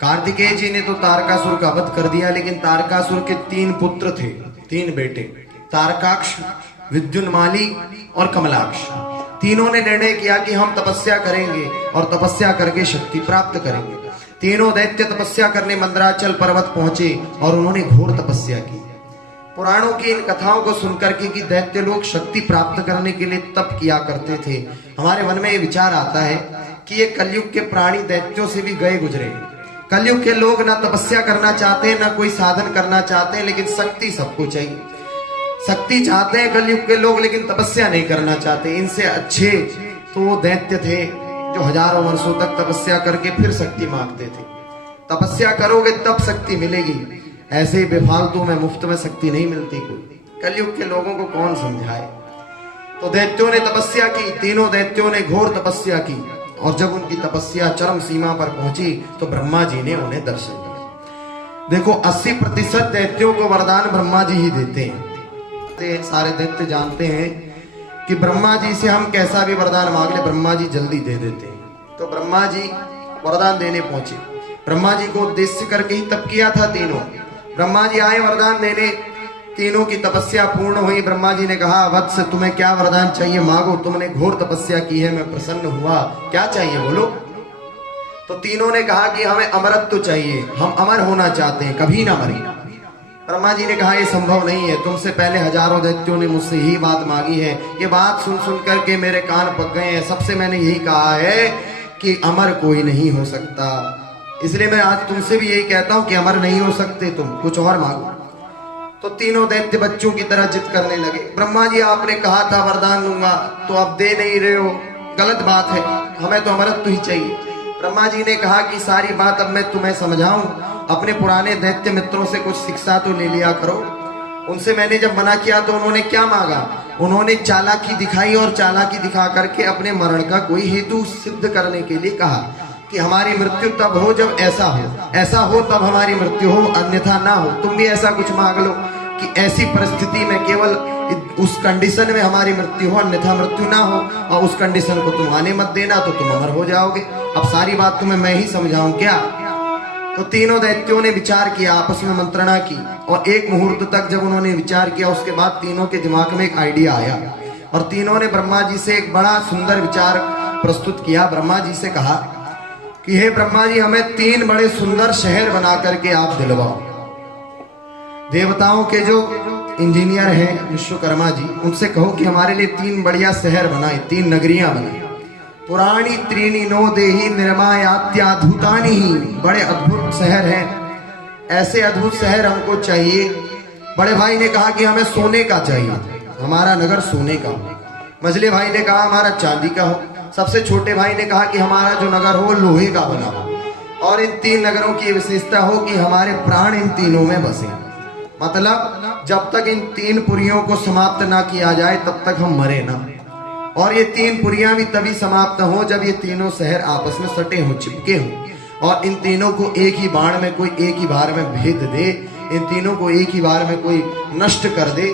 कार्तिकेय जी ने तो तारकासुर का वध कर दिया, लेकिन तारकासुर के 3 पुत्र थे, 3 बेटे, तारकाक्ष, विद्युन्माली और कमलाक्ष। तीनों ने निर्णय किया कि हम तपस्या करेंगे और तपस्या करके शक्ति प्राप्त करेंगे। तीनों दैत्य तपस्या करने मंदराचल पर्वत पहुंचे और उन्होंने घोर तपस्या की। पुराणों की इन कथाओं को सुनकर के कि दैत्य लोग शक्ति प्राप्त करने के लिए तप किया करते थे, हमारे मन में ये विचार आता है कि ये कलयुग के प्राणी दैत्यों से भी गए गुजरे। कलयुग के लोग ना तपस्या करना चाहते हैं, ना कोई साधन करना चाहते हैं, लेकिन शक्ति सबको चाहिए। शक्ति चाहते हैं कलयुग के लोग, लेकिन तपस्या नहीं करना चाहते। इनसे अच्छे तो वो दैत्य थे जो हजारों वर्षों तक तपस्या करके फिर शक्ति मांगते थे। तपस्या करोगे तब शक्ति मिलेगी, ऐसे बेफालतू में मुफ्त में शक्ति नहीं मिलती कोई। कलयुग के लोगों को कौन समझाए। तो दैत्यों ने तपस्या की, तीनों दैत्यों ने घोर तपस्या की, और जब उनकी तपस्या चरम सीमा पर पहुंची तो ब्रह्मा जी ने उन्हें दर्शन दिया। देखो 80% दैत्यों को वरदान ब्रह्मा जी ही देते हैं। सारे दैत्य जानते हैं कि ब्रह्मा जी से हम कैसा भी वरदान मांग ले ब्रह्मा जी जल्दी दे देते हैं। तो ब्रह्मा जी वरदान देने पहुंचे। ब्रह्मा जी को उद्देश्य करके ही तप किया था तीनों। ब्रह्मा जी आए वरदान देने, तीनों की तपस्या पूर्ण हुई। ब्रह्मा जी ने कहा, वत्स तुम्हें क्या वरदान चाहिए मांगो, तुमने घोर तपस्या की है, मैं प्रसन्न हुआ, क्या चाहिए बोलो। तो तीनों ने कहा कि हमें अमरत्व चाहिए, हम अमर होना चाहते हैं, कभी ना मरे। ब्रह्मा जी ने कहा ये संभव नहीं है, तुमसे पहले हजारों दैत्यों ने मुझसे यही बात मांगी है। ये बात सुन सुन करके मेरे कान पक गए हैं। सबसे मैंने यही कहा है कि अमर कोई नहीं हो सकता, इसलिए मैं आज तुमसे भी यही कहता हूं कि अमर नहीं हो सकते, तुम कुछ और मांगो। तो तीनों दैत्य बच्चों की तरह जिद करने लगे। ब्रह्मा जी आपने कहा था वरदान दूंगा, तो अब दे नहीं रहे हो, गलत बात है, हमें तो अमरत्व ही चाहिए। ब्रह्मा जी ने कहा कि सारी बात अब मैं तुम्हें समझाऊं, अपने पुराने दैत्य मित्रों से कुछ शिक्षा तो ले लिया करो। उनसे मैंने जब मना किया तो उन्होंने क्या मांगा, उन्होंने चालाकी दिखाई और चालाकी दिखा करके अपने मरण का कोई हेतु सिद्ध करने के लिए कहा कि हमारी मृत्यु तब हो जब ऐसा हो तब हमारी मृत्यु हो, अन्यथा ना हो। तुम भी ऐसा कुछ मांग लो कि ऐसी परिस्थिति में केवल उस कंडीशन में हमारी मृत्यु हो, अन्यथा मृत्यु ना हो, और उस कंडीशन को तुम आने मत देना तो तुम अमर हो जाओगे। अब सारी बात तुम्हें मैं ही समझाऊं क्या। तो तीनों दैत्यों ने विचार किया, आपस में मंत्रणा की, और एक मुहूर्त तक जब उन्होंने विचार किया उसके बाद तीनों के दिमाग में एक आइडिया आया और तीनों ने ब्रह्मा जी से एक बड़ा सुंदर विचार प्रस्तुत किया। ब्रह्मा जी से कहा कि हे ब्रह्मा जी, हमें 3 बड़े सुंदर शहर बना करके आप दिलवाओ। देवताओं के जो इंजीनियर हैं विश्वकर्मा जी, उनसे कहो कि हमारे लिए 3 बढ़िया शहर बनाए, 3 नगरियां बनाए। पुराणी त्रीणी नो देही निर्मायात्याद्भुतानि ही, बड़े अद्भुत शहर हैं, ऐसे अद्भुत शहर हमको चाहिए। बड़े भाई ने कहा कि हमें सोने का चाहिए, हमारा नगर सोने का हो। मझले भाई ने कहा हमारा चांदी का हो। सबसे छोटे भाई ने कहा कि हमारा जो नगर हो लोहे का बना हो। और इन 3 नगरों की विशेषता हो कि हमारे प्राण इन तीनों में बसे, मतलब जब तक इन 3 पुरियों को समाप्त ना किया जाए तब तक हम मरे ना। और ये 3 पुरियां भी तभी समाप्त हो जब ये तीनों शहर आपस में सटे हों, चिपके हों, और इन तीनों को एक ही बाण में कोई एक ही बार में भेद दे, इन तीनों को एक ही बार में कोई नष्ट कर दे,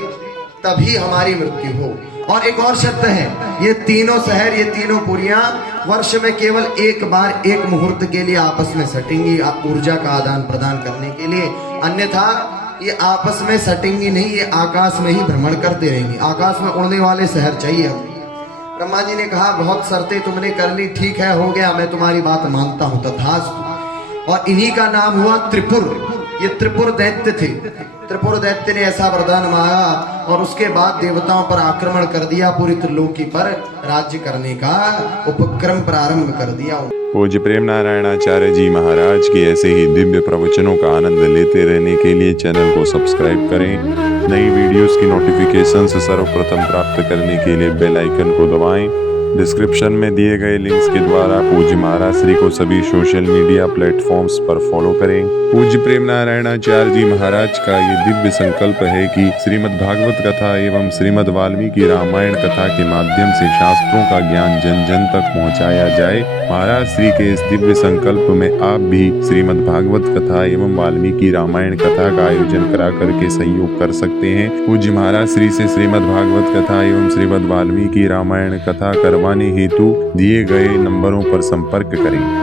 तभी हमारी मृत्यु हो। और एक और शर्त है, ये तीनों शहर, ये तीनों पुरियां वर्ष में केवल एक बार एक मुहूर्त के लिए आपस में सटेंगी, आप ऊर्जा का आदान प्रदान करने के लिए, अन्यथा ये आपस में सटेंगी नहीं, ये आकाश में ही भ्रमण करते रहेंगे। आकाश में उड़ने वाले शहर चाहिए हमें। ब्रह्मा जी ने कहा बहुत शर्तें तुमने कर ली, ठीक है, हो गया, मैं तुम्हारी बात मानता हूं, तथास्तु। और इन्हीं का नाम हुआ त्रिपुर। ये त्रिपुर दैत्य थे। त्रिपुर दैत्य ने ऐसा वरदान मांगा और उसके बाद देवताओं पर आक्रमण कर दिया, पूरी त्रिलोकी पर राज्य करने का उपक्रम प्रारंभ कर दिया। पूज्य प्रेम नारायणाचार्य जी महाराज के ऐसे ही दिव्य प्रवचनों का आनंद लेते रहने के लिए चैनल को सब्सक्राइब करें। नई वीडियोस की नोटिफिकेशन सर्वप्रथम प्राप्त करने के लिए बेल आइकन को दबाएं। डिस्क्रिप्शन में दिए गए लिंक्स के द्वारा पूज्य महाराज श्री को सभी सोशल मीडिया प्लेटफॉर्म्स पर फॉलो करें। पूज्य प्रेम नारायणाचार्य जी महाराज का ये दिव्य संकल्प है कि श्रीमद् भागवत कथा एवं श्रीमद् वाल्मीकि रामायण कथा के माध्यम से शास्त्रों का ज्ञान जन जन तक पहुंचाया जाए। महाराज श्री के इस दिव्य संकल्प में आप भी श्रीमद् भागवत कथा एवं वाल्मीकि रामायण कथा का आयोजन करा करके सहयोग कर सकते हैं। पूज्य महाराज श्री से श्रीमद् भागवत कथा एवं श्रीमद् वाल्मीकि रामायण कथा करवाने हेतु दिए गए नंबरों पर संपर्क करें।